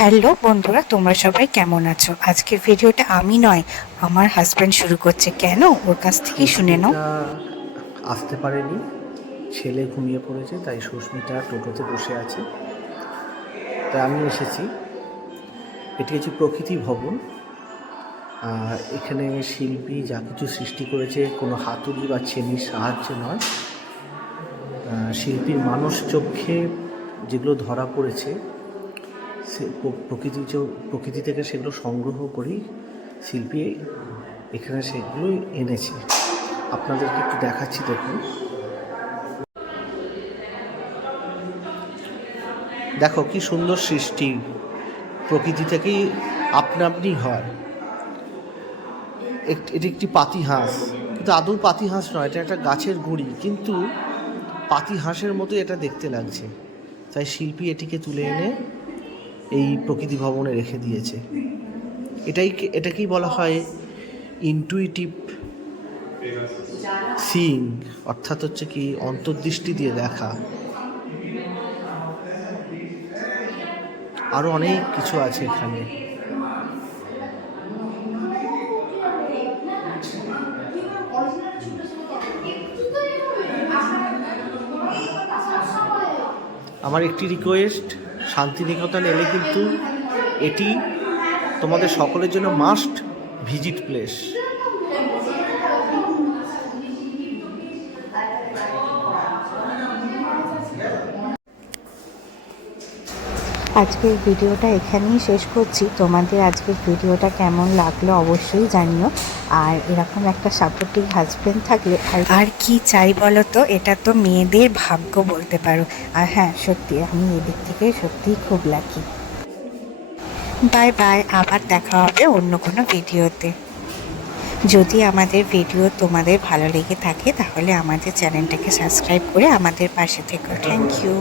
Hello বন্ধুরা, তোমরা সবাই কেমন আছো? আজকের ভিডিওটা আমি নয়, আমার হাজব্যান্ড শুরু করছে। কেন? ওর কাছ থেকেই শুনে নাও। সুস্মিতা আসতে পারেনি, ছেলে ঘুমিয়ে পড়েছে, তাই সুস্মিতা টোটোতে বসে আছে। তাই আমি এসেছি। এটি হচ্ছে প্রকৃতি ভবন। এখানে শিল্পী যা কিছু সৃষ্টি করেছে কোনো হাতুড়ি বা ছেনির সাহায্যে নয়। শিল্পীর মানস চক্ষে যেগুলো ধরা পড়েছে সে প্রকৃতি থেকে সেগুলো সংগ্রহ করেই শিল্পী এখানে সেগুলোই এনেছে। আপনাদেরকে একটু দেখাচ্ছি, দেখুন। দেখো কি সুন্দর সৃষ্টি, প্রকৃতি থেকেই আপনা আপনি হয়। এটি একটি পাতি হাঁস, কিন্তু আদৌ পাতি হাঁস নয়, এটা একটা গাছের গুঁড়ি, কিন্তু পাতি হাঁসের মতো এটা দেখতে লাগছে। তাই শিল্পী এটিকে তুলে এনে এই প্রকৃতি ভবনে রেখে দিয়েছে। এটাকেই বলা হয় ইনটুইটিভ সিইং, অর্থাৎ হচ্ছে কি অন্তর্দৃষ্টি দিয়ে দেখা। আরও অনেক কিছু আছে এখানে। আমার একটি রিকোয়েস্ট, শান্তিনিকেতন এলে কিন্তু এটি তোমাদের সকলের জন্য মাস্ট ভিজিট প্লেস। আজকের ভিডিওটা এখানেই শেষ করছি। তোমাদের আজকের ভিডিওটা কেমন লাগলো অবশ্যই জানিও। আর এরকম একটা সাপোর্টিভ হাজব্যান্ড থাকলে আর কি চাই বলো তো? এটা তো মেয়েদের ভাগ্য বলতে পারো। আর হ্যাঁ, সত্যি আমি এদিক থেকে সত্যিই খুব লাকি। বাই বাই, আবার দেখা হবে অন্য কোনো ভিডিওতে। যদি আমাদের ভিডিও তোমাদের ভালো লেগে থাকে তাহলে আমাদের চ্যানেলটাকে সাবস্ক্রাইব করে আমাদের পাশে থেকো। Thank you.